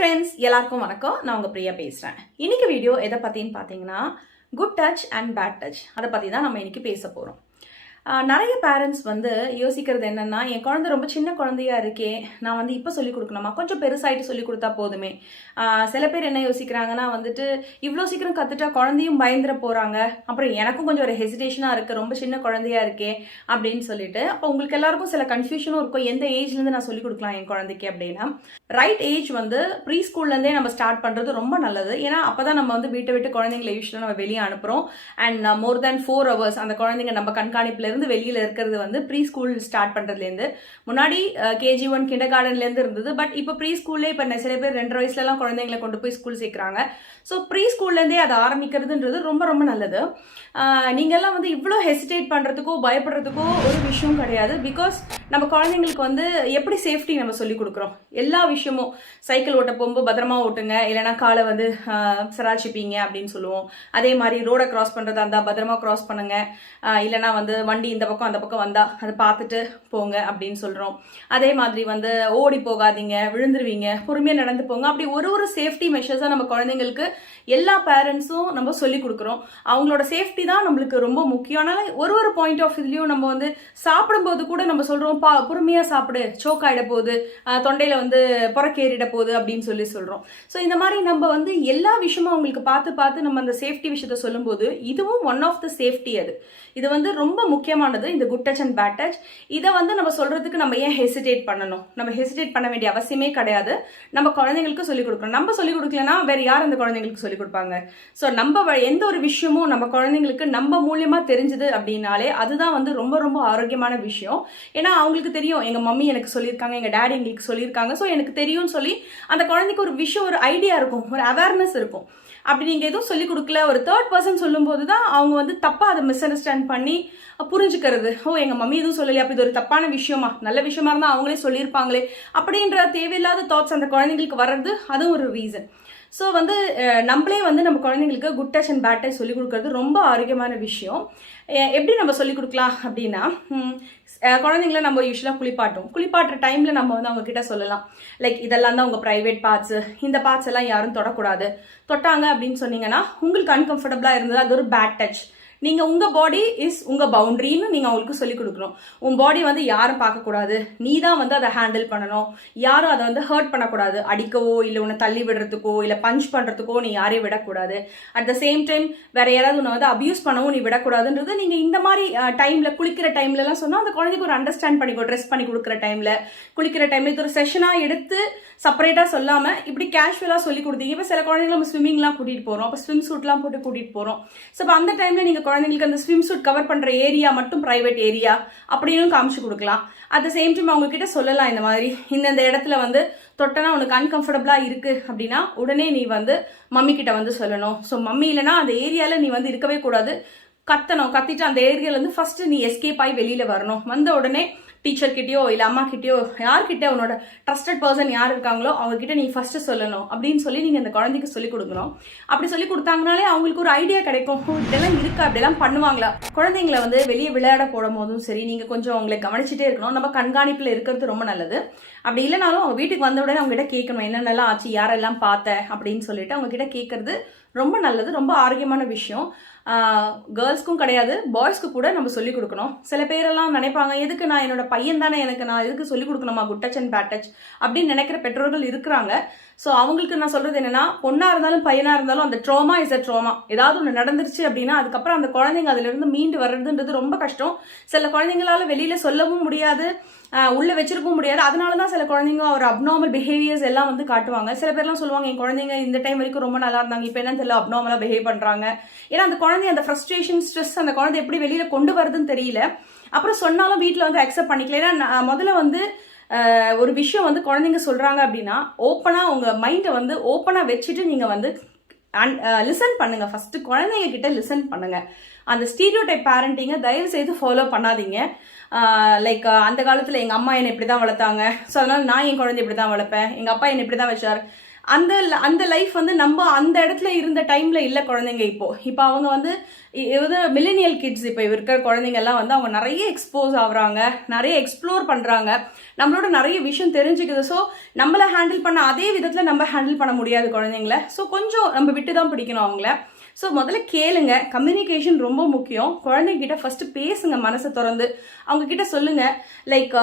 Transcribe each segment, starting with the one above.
Friends எல்லாருக்கும் வணக்கம். நான் உங்கள் பிரியா பேசுகிறேன் இன்னைக்கு வீடியோ எதை பற்றின்னு பார்த்தீங்கன்னா good touch and bad touch அதை பற்றி தான் நம்ம இன்னைக்கு பேச போகிறோம் நிறைய பேரண்ட்ஸ் வந்து யோசிக்கிறது என்னென்னா என் குழந்தை ரொம்ப சின்ன குழந்தையா இருக்கே நான் வந்து இப்போ சொல்லிக் கொடுக்கணுமா? கொஞ்சம் பெருசாயிட்டு சொல்லிக் கொடுத்தா போதுமே. சில பேர் என்ன யோசிக்கிறாங்கன்னா வந்துட்டு இவ்வளோ சீக்கிரம் கற்றுட்டா குழந்தையும் பயந்துட போகிறாங்க அப்புறம் எனக்கும் கொஞ்சம் ஒரு ஹெசிடேஷனாக இருக்குது ரொம்ப சின்ன குழந்தையா இருக்கே அப்படின்னு சொல்லிட்டு. அப்போ உங்களுக்கு எல்லாருக்கும் சில கன்ஃபியூஷனும் இருக்கும். எந்த ஏஜ்லேருந்து நான் சொல்லி கொடுக்கலாம் என் குழந்தைக்கு அப்படின்னா. ரைட் ஏஜ் வந்து ப்ரீ ஸ்கூல்லேருந்தே நம்ம ஸ்டார்ட் பண்ணுறது ரொம்ப நல்லது. ஏன்னா அப்போ தான் நம்ம வந்து வீட்டை விட்டு குழந்தைங்களை யூஸ்வலாக நம்ம வெளியே அனுப்புகிறோம் and more than four hours அந்த குழந்தைங்க நம்ம கண்காணிப்புலேருந்து வெளியில் இருக்கிறது வந்து ப்ரீ ஸ்கூல் ஸ்டார்ட் பண்ணுறதுலேருந்து முன்னாடி கேஜி ஒன் கிண்டர் கார்டன்லேருந்து இருந்தது. பட் இப்போ ப்ரீ ஸ்கூல்லே இப்போ சில பேர் ரெண்டு வயசுலலாம் குழந்தைங்களை கொண்டு போய் ஸ்கூல் சேர்க்குறாங்க. ஸோ ப்ரீ ஸ்கூல்லேருந்தே அதை ஆரம்பிக்கிறதுன்றது ரொம்ப ரொம்ப நல்லது. Uh, நீங்கள்லாம் வந்து இவ்வளோ ஹெசிடேட் பண்ணுறதுக்கோ பயப்படுறதுக்கோ ஒரு விஷயம் கிடையாது. பிகாஸ் நம்ம குழந்தைங்களுக்கு வந்து எப்படி சேஃப்டி நம்ம சொல்லி கொடுக்குறோம்? எல்லா விஷயம் விஷயமும் சைக்கிள் ஓட்ட போகும்போது பத்திரமா ஓட்டுங்க. இல்லைன்னா காலை வந்து ஆஹ், அப்படின்னு சொல்லுவோம். அதே மாதிரி ரோடை கிராஸ் பண்ணுறதா இருந்தால் பத்திரமா கிராஸ் பண்ணுங்க. இல்லைனா இல்லைன்னா வந்து வண்டி இந்த பக்கம் அந்த பக்கம் வந்தால் அதை பார்த்துட்டு போங்க அப்படின்னு சொல்கிறோம் அதே மாதிரி வந்து ஓடி போகாதீங்க விழுந்துருவீங்க பொறுமையாக நடந்து போங்க. அப்படி ஒரு ஒரு சேஃப்டி மெஷர்ஸாக நம்ம குழந்தைங்களுக்கு எல்லா பேரண்ட்ஸும் நம்ம சொல்லி கொடுக்குறோம். அவங்களோட சேஃப்டி தான் நம்மளுக்கு ரொம்ப முக்கியம். ஆனால் ஒரு ஒரு பாயிண்ட் ஆஃப் இதுலையும் நம்ம வந்து சாப்பிடும்போது கூட நம்ம சொல்கிறோம் பா பொறுமையாக சாப்பிடு. சோக் ஆகிட போகுது. தொண்டையில் வந்து புறக்கேறிட போகுது அப்படின்னு சொல்லி சொல்கிறோம் ஸோ இந்த மாதிரி நம்ம வந்து எல்லா விஷயமும் அவங்களுக்கு பார்த்து பார்த்து நம்ம அந்த சேஃப்டி விஷயத்த சொல்லும்போது இதுவும் ஒன் ஆஃப் த சேஃப்டி அது. இது வந்து ரொம்ப முக்கியமானது இந்த good touch and bad touch இதை வந்து நம்ம சொல்கிறதுக்கு நம்ம ஏன் ஹெசிடேட் பண்ணணும்? நம்ம ஹெசிடேட் பண்ண வேண்டிய அவசியமே கிடையாது. நம்ம குழந்தைங்களுக்கு சொல்லிக் கொடுக்கணும் நம்ம சொல்லிக் கொடுக்கலனா வேறு யார் அந்த குழந்தைங்களுக்கு சொல்லிக் கொடுப்பாங்க. ஸோ நம்ம எந்த ஒரு விஷயமும் நம்ம குழந்தைங்களுக்கு நம்ம மூலியமாக தெரிஞ்சுது அப்படின்னாலே அதுதான் வந்து ரொம்ப ரொம்ப ஆரோக்கியமான விஷயம். ஏன்னா அவங்களுக்கு தெரியும். எங்கள் மம்மி எனக்கு சொல்லியிருக்காங்க எங்கள் டேடி எங்களுக்கு சொல்லியிருக்காங்க. ஸோ எனக்கு தெரியும்னு சொல்லி அந்த குழந்தைக்கு ஒரு விஷயம் ஒரு ஐடியா இருக்கும். ஒரு அவேர்னஸ் இருக்கும். அப்படி நீங்கள் எதுவும் சொல்லிக் கொடுக்கல. ஒரு தேர்ட் பர்சன் சொல்லும்போது தான் அவங்க வந்து தப்பாக அதை மிஸ் அண்டர்ஸ்டாண்ட் பண்ணி புரிஞ்சுக்கிறது. ஓ எங்கள் மம்மி எதுவும் சொல்லலையா? அப்போ இது ஒரு தப்பான விஷயமா? நல்ல விஷயமா இருந்தால் அவங்களே சொல்லியிருப்பாங்களே. அப்படின்ற தேவையில்லாத தாட்ஸ் அந்த குழந்தைங்களுக்கு வர்றது அதுவும் ஒரு ரீசன் ஸோ வந்து நம்மளே வந்து நம்ம குழந்தைங்களுக்கு good touch and bad touch சொல்லிக் கொடுக்கறது ரொம்ப ஆரோக்கியமான விஷயம். எப்படி நம்ம சொல்லிக் கொடுக்கலாம் அப்படின்னா குழந்தைங்கள நம்ம யூஸ்வலாக குளிப்பாட்டும் குளிப்பாட்டுற டைமில் நம்ம வந்து அவங்க கிட்ட சொல்லலாம். லைக் இதெல்லாம் தான் உங்கள் ப்ரைவேட் பார்ட்ஸ் இந்த பார்ட்ஸ் எல்லாம் யாரும் தொடக்கூடாது. தொட்டாங்க அப்படின்னு சொன்னீங்கன்னா உங்களுக்கு அன்கம்ஃபர்டபுளாக இருந்தது அது ஒரு பேட் டச் நீங்கள் உங்கள் பாடி இஸ் உங்கள் பவுண்டரின்னு நீங்கள் அவங்களுக்கு சொல்லிக் கொடுக்கணும். உன் பாடி வந்து யாரும் பார்க்கக்கூடாது. நீ தான் வந்து அதை ஹேண்டில் பண்ணணும். யாரும் அதை வந்து ஹர்ட் பண்ணக்கூடாது. அடிக்கவோ இல்லை உன்னை தள்ளி விடுறதுக்கோ இல்லை பஞ்ச் பண்ணுறதுக்கோ நீ யாரையும் விடக்கூடாது. அட் த சேம் டைம் வேற யாராவது உன்னை வந்து அப்யூஸ் பண்ணவும் நீ விடக்கூடாதுன்றது நீங்கள் இந்த மாதிரி டைமில் குளிக்கிற டைம்லலாம் சொன்னால் அந்த குழந்தைக்கு ஒரு அண்டர்ஸ்டாண்ட் பண்ணிக்கோ ட்ரெஸ் பண்ணி கொடுக்குற டைமில் குளிக்கிற டைமில் இது ஒரு செஷனாக எடுத்து செப்பரேட்டாக சொல்லாமல் இப்படி கேஷுவலாக சொல்லி கொடுத்தீங்க. இப்போ சில குழந்தைங்களை நம்ம ஸ்விம்மிங்லாம் கூட்டிகிட்டு போகிறோம் அப்போ ஸ்விம் சூட்லாம் போட்டு கூட்டிகிட்டு போகிறோம் ஸோ அப்போ அந்த டைமில் நீங்கள் குழந்தைங்களுக்கு அந்த ஸ்விம் சூட் கவர் பண்ணுற ஏரியா மட்டும் ப்ரைவேட் ஏரியா அப்படின்னு காமிச்சு கொடுக்கலாம். அட் த சேம் டைம் அவங்கக்கிட்ட சொல்லலாம் இந்த மாதிரி. இந்தந்த இடத்துல வந்து தொட்டனா உனக்கு அன்கம்ஃபர்டபுளாக இருக்குது அப்படின்னா உடனே நீ வந்து மம்மி கிட்ட வந்து சொல்லணும். ஸோ மம்மி இல்லைன்னா அந்த ஏரியாவில் நீ வந்து இருக்கவே கூடாது. கத்தணும். கத்திட்டு அந்த ஏரியாலேருந்து ஃபஸ்ட்டு நீ எஸ்கேப் ஆகி வெளியில் வரணும். வந்த உடனே டீச்சர்கிட்டயோ இல்லை அம்மாக்கிட்டயோ அம்மா கிட்டயோ யார்கிட்ட உன்னோட ட்ரஸ்டட் பர்சன் யார் இருக்காங்களோ அவங்ககிட்ட நீ ஃபஸ்ட்டு சொல்லணும் அப்படின்னு சொல்லி நீங்கள் அந்த குழந்தைக்கு சொல்லி கொடுக்கணும். அப்படி சொல்லி கொடுத்தாங்கனாலே அவங்களுக்கு ஒரு ஐடியா கிடைக்கும். இதெல்லாம் இருக்கா? அப்படிலாம் பண்ணுவாங்களா? குழந்தைங்களை வந்து வெளியே விளையாட போடும் போதும் சரி நீங்கள் கொஞ்சம் அவங்களை கவனிச்சுட்டே இருக்கணும். நம்ம கண்காணிப்பில் இருக்கிறது ரொம்ப நல்லது. அப்படி இல்லைனாலும் அவங்க வீட்டுக்கு வந்த உடனே அவங்ககிட்ட கேட்கணும் என்னென்னலாம் ஆச்சு? யாரெல்லாம் பார்த்த? அப்படின்னு சொல்லிட்டு அவங்ககிட்ட கேட்கறது ரொம்ப நல்லது ரொம்ப ஆரோக்கியமான விஷயம். கேர்ள்ஸ்க்கும் கிடையாது பாய்ஸ்க்கு கூட நம்ம சொல்லிக் கொடுக்கணும். சில பேரெல்லாம் நினைப்பாங்க எதுக்கு நான் என்னோட பையன் தானே எனக்கு நான் எதுக்கு சொல்லிக் கொடுக்கணுமா? Good touch and bad touch அப்படின்னு நினைக்கிற பெற்றோர்கள் இருக்கிறாங்க. ஸோ அவங்களுக்கு நான் சொல்றது என்னன்னா பொண்ணா இருந்தாலும் பையனா இருந்தாலும் அந்த ட்ரோமா இஸ் அ ட்ரோமா ஏதாவது ஒன்று நடந்துருச்சு அப்படின்னா அதுக்கப்புறம் அந்த குழந்தைங்க அதிலிருந்து மீண்டு வர்றதுன்றது ரொம்ப கஷ்டம். சில குழந்தைங்களால வெளியில சொல்லவும் முடியாது உள்ளே உள்ள வச்சிருக்கவும் முடியாது. அதனால தான் சில குழந்தைங்க ஒரு அப்நார்மல் பிஹேவியர்ஸ் எல்லாம் வந்து காட்டுவாங்க. சில பேர்லாம் சொல்லுவாங்க என் குழந்தைங்க இந்த டைம் வரைக்கும் ரொம்ப நல்லா இருந்தாங்க இப்போ என்ன தெரியல அப்நார்மலாக பிஹேவ் பண்ணுறாங்க ஏன்னா அந்த குழந்தை அந்த ஃப்ரஸ்ட்ரேஷன் ஸ்ட்ரெஸ் அந்த குழந்தை எப்படி வெளியில் கொண்டு வருதுன்னு தெரியல. அப்புறம் சொன்னாலும் வீட்டில் வந்து அக்செப்ட் பண்ணிக்கல. ஏன்னா நான் முதல்ல வந்து ஒரு விஷயம் வந்து குழந்தைங்க சொல்கிறாங்க அப்படின்னா ஓப்பனாக உங்கள் மைண்டை வந்து ஓப்பனாக வச்சுட்டு நீங்கள் வந்து லிசன் பண்ணுங்க. ஃபர்ஸ்ட் குழந்தைங்க கிட்ட லிசன் பண்ணுங்க. அந்த ஸ்டீரியோ டைப் பேரண்டிங்கை தயவு செய்து ஃபாலோ பண்ணாதீங்க. லைக் அந்த காலத்தில் எங்கள் அம்மா என்னை இப்படி தான் வளர்த்தாங்க. ஸோ அதனால நான் என் குழந்தை இப்படி தான் வளர்ப்பேன். எங்கள் அப்பா என்னை இப்படி தான் வச்சார். அந்த அந்த லைஃப் வந்து நம்ம அந்த இடத்துல இருந்த டைமில் இல்லை குழந்தைங்க இப்போ. இப்போ அவங்க வந்து இது மில்லினியல் கிட்ஸ் இப்போ இருக்கிற குழந்தைங்கெல்லாம் வந்து அவங்க நிறைய எக்ஸ்போஸ் ஆகுறாங்க நிறைய எக்ஸ்ப்ளோர் பண்ணுறாங்க நம்மளோட நிறைய விஷயம் தெரிஞ்சுக்குது. ஸோ நம்மளை ஹேண்டில் பண்ண அதே விதத்தில் நம்ம ஹேண்டில் பண்ண முடியாது குழந்தைங்கள. ஸோ கொஞ்சம் நம்ம விட்டு தான் பிடிக்கணும் அவங்கள. ஸோ முதல்ல கேளுங்க. கம்யூனிகேஷன் ரொம்ப முக்கியம். குழந்தைகிட்ட ஃபர்ஸ்ட் பேசுங்க மனசை திறந்து. அவங்க கிட்ட சொல்லுங்க லைக்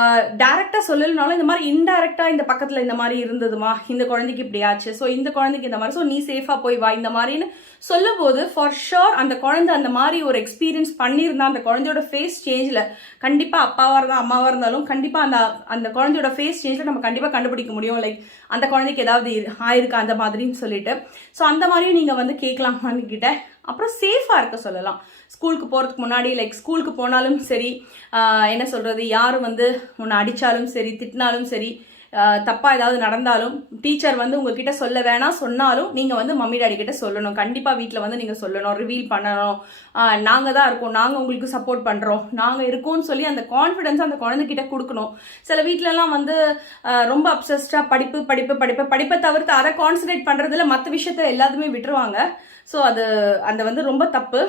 டைரக்டா uh, சொல்லலனாலும் இந்த மாதிரி இன்டைரக்டா இந்த பக்கத்துல இந்த மாதிரி இருந்ததுமா? இந்த குழந்தைக்கு இப்படி ஆச்சு. ஸோ இந்த குழந்தைக்கு இந்த மாதிரி. ஸோ நீ சேஃபா போய் வா. இந்த மாதிரின்னு சொல்லும் போது ஃபார் ஷோர் அந்த குழந்தை அந்த மாதிரி ஒரு எக்ஸ்பீரியன்ஸ் பண்ணியிருந்தா அந்த குழந்தையோட ஃபேஸ் சேஞ்சில் கண்டிப்பாக அப்பாவாக இருந்தால் அம்மாவாக இருந்தாலும் கண்டிப்பாக அந்த அந்த குழந்தையோட ஃபேஸ் சேஞ்சில் நம்ம கண்டிப்பாக கண்டுபிடிக்க முடியும். லைக் அந்த குழந்தைக்கு ஏதாவது ஆயிருக்கா அந்த மாதிரின்னு சொல்லிட்டு. ஸோ அந்த மாதிரியும் நீங்கள் வந்து கேட்கலாமான்னு கிட்ட அப்புறம் சேஃபாக இருக்க சொல்லலாம். ஸ்கூலுக்கு போகிறதுக்கு முன்னாடி லைக் ஸ்கூலுக்கு போனாலும் சரி என்ன சொல்கிறது யார் வந்து உன்னை அடித்தாலும் சரி திட்டினாலும் சரி தப்பாக ஏதாவது நடந்தாலும் டீச்சர் வந்து உங்ககிட்ட சொல்ல வேணாம். சொன்னாலும் நீங்கள் வந்து மம்மி டாடி கிட்ட சொல்லணும். கண்டிப்பாக வீட்டில் வந்து நீங்கள் சொல்லணும். ரிவீல் பண்ணணும். நாங்கள் தான் இருக்கோம். நாங்கள் உங்களுக்கு சப்போர்ட் பண்ணுறோம் நாங்கள் இருக்கோம்னு சொல்லி அந்த கான்ஃபிடன்ஸ் அந்த குழந்தைகிட்ட கொடுக்கணும். சில வீட்டிலலாம் வந்து ரொம்ப அப்சஸ்டாக படிப்பு படிப்பு படிப்பு படிப்பை தவிர்த்து அதை கான்சன்ட்ரேட் பண்ணுறதுல மற்ற விஷயத்த எல்லாத்துமே விட்டுருவாங்க. ஸோ அது அந்த வந்து ரொம்ப தப்பு.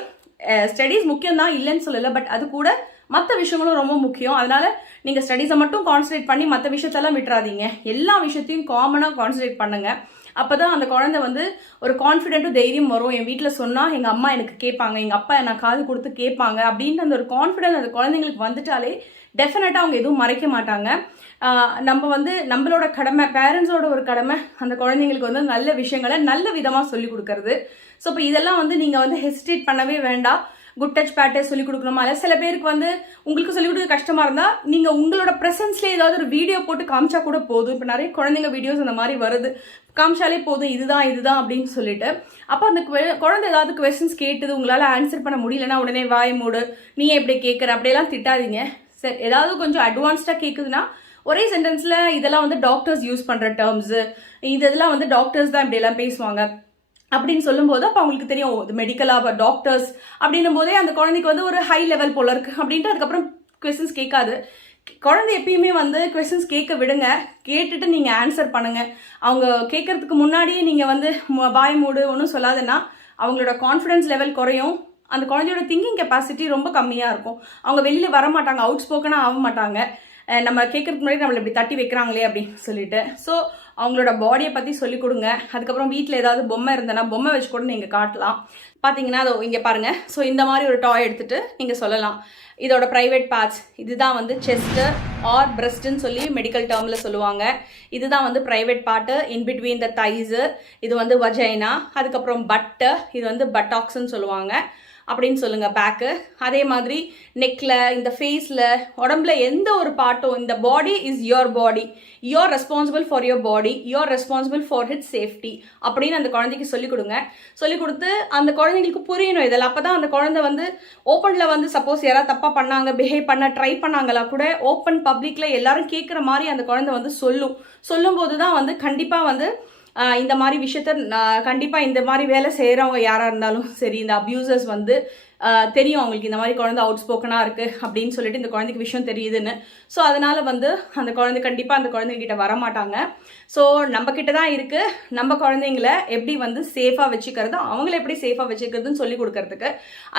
ஸ்டடீஸ் முக்கியம் தான் இல்லைன்னு சொல்லலை பட் அது கூட மற்ற விஷயங்களும் ரொம்ப முக்கியம். அதனால நீங்கள் ஸ்டடீஸை மட்டும் கான்சன்ட்ரேட் பண்ணி மற்ற விஷயத்தெல்லாம் விட்டுறாதீங்க. எல்லா விஷயத்தையும் காமனாக கான்சன்ட்ரேட் பண்ணுங்கள் அப்போ தான் அந்த குழந்தை வந்து ஒரு கான்ஃபிடென்ட்டும் தைரியம் வரும். என் வீட்டில் சொன்னால் எங்கள் அம்மா எனக்கு கேட்பாங்க. எங்கள் அப்பா நான் காது கொடுத்து கேட்பாங்க. அப்படின்ற அந்த ஒரு கான்ஃபிடென்ட் அந்த குழந்தைங்களுக்கு வந்துட்டாலே டெஃபினட்டாக அவங்க எதுவும் மறைக்க மாட்டாங்க. நம்ம வந்து நம்மளோட கடமை பேரண்ட்ஸோட ஒரு கடமை அந்த குழந்தைங்களுக்கு வந்து நல்ல விஷயங்களை நல்ல விதமாக சொல்லி கொடுக்கறது. ஸோ இப்போ இதெல்லாம் வந்து நீங்கள் வந்து ஹெசிடேட் பண்ணவே வேண்டாம். குட் டச் பேட்டே சொல்லிக் கொடுக்கணுமா? இல்லை சில பேருக்கு வந்து உங்களுக்கு சொல்லிக் கொடுக்க கஷ்டமா இருந்தால் நீங்கள் உங்களோட ப்ரெசன்ஸ்ல ஏதாவது ஒரு வீடியோ போட்டு காமிச்சா கூட போதும். இப்போ நிறைய குழந்தைங்க வீடியோஸ் அந்த மாதிரி வருது. காமிச்சாலே போதும் இதுதான் இதுதான் அப்படின்னு சொல்லிட்டு. அப்போ அந்த குழந்தை ஏதாவது கொஸ்டின்ஸ் கேட்டது உங்களால் ஆன்சர் பண்ண முடியலன்னா உடனே வாய் மூடு. நீ எப்படி கேட்குற அப்படியெல்லாம் திட்டாதீங்க. சரி ஏதாவது கொஞ்சம் அட்வான்ஸ்டாக கேட்குதுன்னா ஒரே சென்டென்ஸில் இதெல்லாம் வந்து டாக்டர்ஸ் யூஸ் பண்ணுற டேர்ம்ஸு இதெல்லாம் வந்து டாக்டர்ஸ் தான் இப்படியெல்லாம் பேசுவாங்க. அப்படின்னு சொல்லும்போது அப்போ அவங்களுக்கு தெரியும் இது மெடிக்கலாக டாக்டர்ஸ் அப்படின்னும் போதே அந்த குழந்தைக்கு வந்து ஒரு ஹை லெவல் போல இருக்கு. அப்படின்ட்டு அதுக்கப்புறம் கொஸ்டின்ஸ் கேட்காது. குழந்தை எப்பயுமே வந்து கொஸ்டின்ஸ் கேட்க விடுங்க. கேட்டுட்டு நீங்கள் ஆன்சர் பண்ணுங்க. அவங்க கேட்கறதுக்கு முன்னாடியே நீங்கள் வந்து பாய் மூடு ஒன்றும் சொல்லாதுன்னா அவங்களோட கான்ஃபிடன்ஸ் லெவல் குறையும். அந்த குழந்தையோட திங்கிங் கெப்பாசிட்டி ரொம்ப கம்மியாக இருக்கும். அவங்க வெளியில் வர மாட்டாங்க அவுட் ஸ்போக்கனாக ஆக மாட்டாங்க நம்ம கேட்கறதுக்கு முன்னாடி நம்மளை இப்படி தட்டி வைக்கிறாங்களே அப்படின்னு சொல்லிட்டு. ஸோ அவங்களோட பாடியை பற்றி சொல்லிக் கொடுங்க. அதுக்கப்புறம் வீட்டில் ஏதாவது பொம்மை இருந்தனா பொம்மை வச்சு கூட நீங்கள் காட்டலாம். பார்த்தீங்கன்னா அதோ இங்கே பாருங்கள் ஸோ இந்த மாதிரி ஒரு டாய் எடுத்துகிட்டு நீங்கள் சொல்லலாம். இதோட ப்ரைவேட் பார்ட்ஸ் இதுதான் வந்து செஸ்ட்டு ஆர் பிரஸ்ட்னு சொல்லி மெடிக்கல் டேர்மில் சொல்லுவாங்க. இதுதான் வந்து private part in between the thighs இது வந்து வஜைனா அதுக்கப்புறம் பட்டு இது வந்து பட்டாக்ஸ்ன்னு சொல்லுவாங்க. அப்படின்னு சொல்லுங்க பேக்கு அதே மாதிரி நெக்கில் இந்த ஃபேஸில் உடம்புல எந்த ஒரு பாட்டும் இந்த body is your body your responsible for your body your responsible for hit safety அப்படின்னு அந்த குழந்தைக்கு சொல்லிக் கொடுங்க. சொல்லிக் கொடுத்து அந்த குழந்தைங்களுக்கு புரியணும் இதெல்லாம். அப்பதான் அந்த குழந்தை வந்து ஓப்பனில் வந்து சப்போஸ் யாராவது தப்பாக பண்ணாங்க பிஹேவ் பண்ண ட்ரை பண்ணாங்களா கூட ஓப்பன் பப்ளிக்கில் எல்லாரும் கேட்குற மாதிரி அந்த குழந்தை வந்து சொல்லும். சொல்லும்போது தான் வந்து கண்டிப்பாக வந்து இந்த மாதிரி விஷயத்த கண்டிப்பாக இந்த மாதிரி வேலை செய்கிறவங்க யாராக இருந்தாலும் சரி இந்த அப்யூசர்ஸ் வந்து தெரியும் அவங்களுக்கு இந்த மாதிரி குழந்தை அவுட் ஸ்போக்கனாக இருக்குது அப்படின்னு சொல்லிட்டு இந்த குழந்தைக்கு விஷயம் தெரியுதுன்னு. ஸோ அதனால வந்து அந்த குழந்தை கண்டிப்பாக அந்த குழந்தைகிட்ட வர மாட்டாங்க ஸோ நம்ம கிட்ட தான் இருக்குது நம்ம குழந்தைங்கள எப்படி வந்து சேஃபாக வச்சுக்கிறது அவங்கள எப்படி சேஃபாக வச்சுக்கிறதுன்னு சொல்லி கொடுக்கறதுக்கு.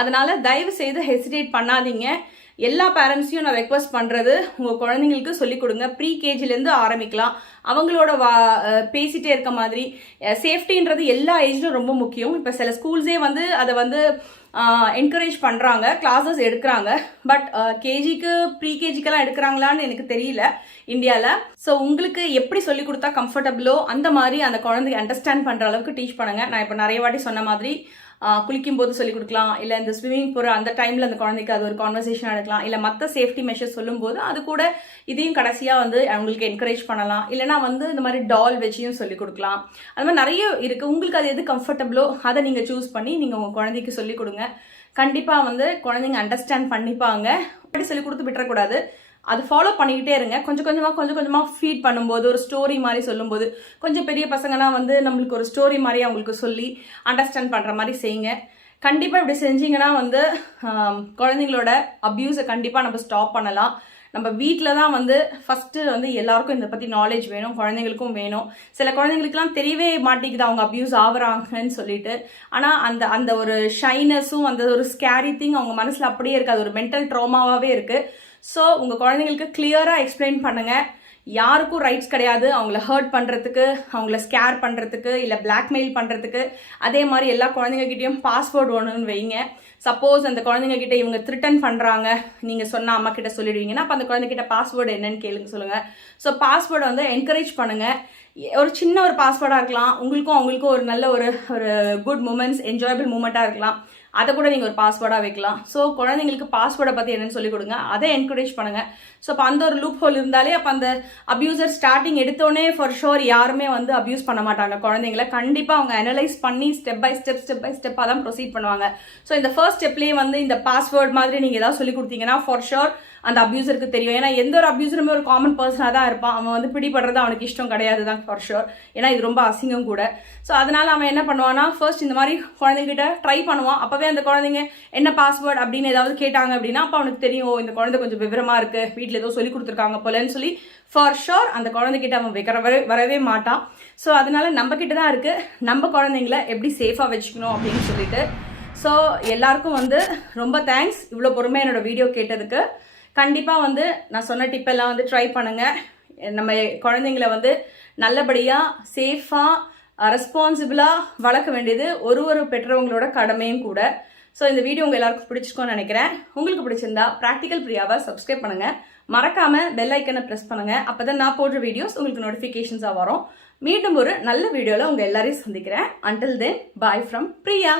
அதனால் தயவு செய்து ஹெசிடேட் பண்ணாதீங்க. எல்லா பேரண்ட்ஸையும் நான் ரெக்வஸ்ட் பண்ணுறது உங்கள் குழந்தைங்களுக்கு சொல்லிக் கொடுங்க. ப்ரீ கேஜிலேருந்து ஆரம்பிக்கலாம். அவங்களோட வா பேசிகிட்டே இருக்க மாதிரி. சேஃப்டின்றது எல்லா ஏஜ்லும் ரொம்ப முக்கியம். இப்போ சில ஸ்கூல்ஸே வந்து அதை வந்து என்கரேஜ் பண்ணுறாங்க கிளாஸஸ் எடுக்கிறாங்க. பட் கேஜிக்கு ப்ரீ கேஜிக்கெல்லாம் எடுக்கிறாங்களான்னு எனக்கு தெரியல இந்தியாவில் ஸோ உங்களுக்கு எப்படி சொல்லி கொடுத்தா கம்ஃபர்டபுளோ அந்த மாதிரி அந்த குழந்தைய அண்டர்ஸ்டாண்ட் பண்ணுற அளவுக்கு டீச் பண்ணுங்கள் நான் இப்போ நிறைய வாட்டி சொன்ன மாதிரி குளிக்கும் போது சொல்லிக் கொடுக்கலாம். இல்லை இந்த ஸ்விம்மிங் போகிற அந்த டைமில் அந்த குழந்தைக்கு அது ஒரு கான்வர்சேஷன் எடுக்கலாம். இல்லை மற்ற சேஃப்டி மெஷர்ஸ் சொல்லும்போது அது கூட இதையும் கடைசியாக வந்து அவங்களுக்கு என்கரேஜ் பண்ணலாம். இல்லைனா வந்து இந்த மாதிரி டால் வச்சியும் சொல்லிக் கொடுக்கலாம். அது மாதிரி நிறைய இருக்குது உங்களுக்கு அது எது கம்ஃபர்டபுளோ அதை நீங்கள் சூஸ் பண்ணி நீங்கள் உங்கள் குழந்தைக்கு சொல்லிக் கொடுங்க. கண்டிப்பாக வந்து குழந்தைங்க அண்டர்ஸ்டாண்ட் பண்ணிப்பாங்க. அப்படி சொல்லி கொடுத்து விட்டுறக்கூடாது. அது ஃபாலோ பண்ணிக்கிட்டே இருங்க. கொஞ்சம் கொஞ்சமாக கொஞ்சம் கொஞ்சமாக ஃபீட் பண்ணும்போது ஒரு ஸ்டோரி மாதிரி சொல்லும்போது கொஞ்சம் பெரிய பசங்கலாம் வந்து நம்மளுக்கு ஒரு ஸ்டோரி மாதிரி அவங்களுக்கு சொல்லி அண்டர்ஸ்டாண்ட் பண்ணுற மாதிரி செய்யுங்க. கண்டிப்பாக இப்படி செஞ்சீங்கன்னா வந்து குழந்தைங்களோட அப்யூஸை கண்டிப்பாக நம்ம ஸ்டாப் பண்ணலாம். நம்ம வீட்டில் தான் வந்து ஃபஸ்ட்டு வந்து எல்லாருக்கும் இதை பற்றி நாலேஜ் வேணும் குழந்தைங்களுக்கும் வேணும். சில குழந்தைங்களுக்குலாம் தெரியவே மாட்டேங்குது அவங்க அப்யூஸ் ஆகுறாங்கன்னு சொல்லிட்டு. ஆனால் அந்த அந்த ஒரு ஷைனஸும் அந்த ஒரு ஸ்கேரி திங் அவங்க மனசில் அப்படியே இருக்குது. அது ஒரு மென்டல் ட்ரோமாவாகவே இருக்குது ஸோ உங்கள் குழந்தைங்களுக்கு கிளியராக எக்ஸ்பிளைன் பண்ணுங்கள் யாருக்கும் ரைட்ஸ் கிடையாது. அவங்கள ஹர்ட் பண்ணுறதுக்கு அவங்கள ஸ்கேர் பண்ணுறதுக்கு இல்லை பிளாக்மெயில் பண்ணுறதுக்கு அதே மாதிரி எல்லா குழந்தைங்ககிட்டையும் பாஸ்வேர்டு ஒன்றுன்னு வைங்க. சப்போஸ் அந்த குழந்தைங்ககிட்ட இவங்க த்ரிட்டன் பண்ணுறாங்க நீங்கள் சொன்ன அம்மா கிட்ட சொல்லிடுவீங்கன்னா அப்போ அந்த குழந்தைகிட்ட பாஸ்வேர்டு என்னன்னு கேளுங்க சொல்லுங்கள் ஸோ பாஸ்வேர்டை வந்து என்கரேஜ் பண்ணுங்கள் ஒரு சின்ன ஒரு பாஸ்வேர்டாக இருக்கலாம். உங்களுக்கும் அவங்களுக்கும் ஒரு நல்ல ஒரு ஒரு குட் மூமெண்ட்ஸ் என்ஜாயபிள் மூமெண்ட்டாக இருக்கலாம். அதை கூட நீங்கள் ஒரு பாஸ்வேர்டாக வைக்கலாம். ஸோ குழந்தைங்களுக்கு பாஸ்வேர்டை பற்றி என்னென்னு சொல்லி கொடுங்க. அதை என்கரேஜ் பண்ணுங்கள் ஸோ அப்போ அந்த ஒரு லூப் ஹோல் இருந்தாலே அப்போ அந்த அப்யூசர் ஸ்டார்டிங் எடுத்தோடனே ஃபார் ஷோர் யாருமே வந்து அப்யூஸ் பண்ண மாட்டாங்க குழந்தைங்கள. கண்டிப்பாக அவங்க அனலைஸ் பண்ணி step by step step by ஸ்டெப்பாக தான் ப்ரொசீட் பண்ணுவாங்க. ஸோ இந்த ஃபர்ஸ்ட் ஸ்டெப்லேயே வந்து இந்த பாஸ்வேர்ட் மாதிரி நீங்கள் ஏதாவது சொல்லி கொடுத்தீங்கன்னா ஃபார் ஷோர் அந்த அப்யூசருக்கு தெரியும். ஏன்னா எந்த ஒரு அப்யூசருமே ஒரு காமன் பர்சனாக தான் இருப்பான். அவன் வந்து பிடிபடுறது அவனுக்கு இஷ்டம் கிடையாது தான் ஃபார் ஷுர் ஏன்னா இது ரொம்ப அசிங்கம் கூட. ஸோ அதனால் அவன் என்ன பண்ணுவான்னா ஃபர்ஸ்ட் இந்த மாதிரி குழந்தைங்கிட்ட ட்ரை பண்ணுவான். அப்போவே அந்த குழந்தைங்க என்ன பாஸ்வேர்ட் அப்படின்னு ஏதாவது கேட்டாங்க அப்படின்னா அப்போ அவனுக்கு தெரியும் ஓ, இந்த குழந்தை கொஞ்சம் விவரமாக இருக்குது வீட்டில் ஏதோ சொல்லி கொடுத்துருக்காங்க போலன்னு சொல்லி ஃபார் ஷோர் அந்த குழந்தைகிட்ட அவன் வைக்கிற வர வரவே மாட்டான். ஸோ அதனால நம்ம கிட்ட தான் இருக்குது நம்ம குழந்தைங்கள எப்படி சேஃபாக வச்சுக்கணும் அப்படின்னு சொல்லிட்டு. ஸோ எல்லாருக்கும் வந்து ரொம்ப தேங்க்ஸ் இவ்வளோ பொறுமையாக என்னோடய வீடியோ கேட்டதுக்கு. கண்டிப்பாக வந்து நான் சொன்ன டிப்பெல்லாம் வந்து ட்ரை பண்ணுங்கள் நம்ம குழந்தைங்கள வந்து நல்லபடியாக சேஃபாக ரெஸ்பான்சிபிளாக வளர்க்க வேண்டியது ஒரு ஒரு பெற்றவங்களோட கடமையும் கூட. ஸோ இந்த வீடியோ உங்கள் எல்லாருக்கும் பிடிச்சிருக்கோன்னு நினைக்கிறேன். உங்களுக்கு பிடிச்சிருந்தா ப்ராக்டிக்கல் பிரியாவை சப்ஸ்கிரைப் பண்ணுங்கள் மறக்காமல் பெல் ஐக்கனை ப்ரெஸ் பண்ணுங்கள் அப்போ தான் நான் போடுற வீடியோஸ் உங்களுக்கு நோட்டிஃபிகேஷன்ஸாக வரும். மீண்டும் ஒரு நல்ல வீடியோவில் உங்கள் எல்லாரையும் சந்திக்கிறேன். Until then bye from Priya.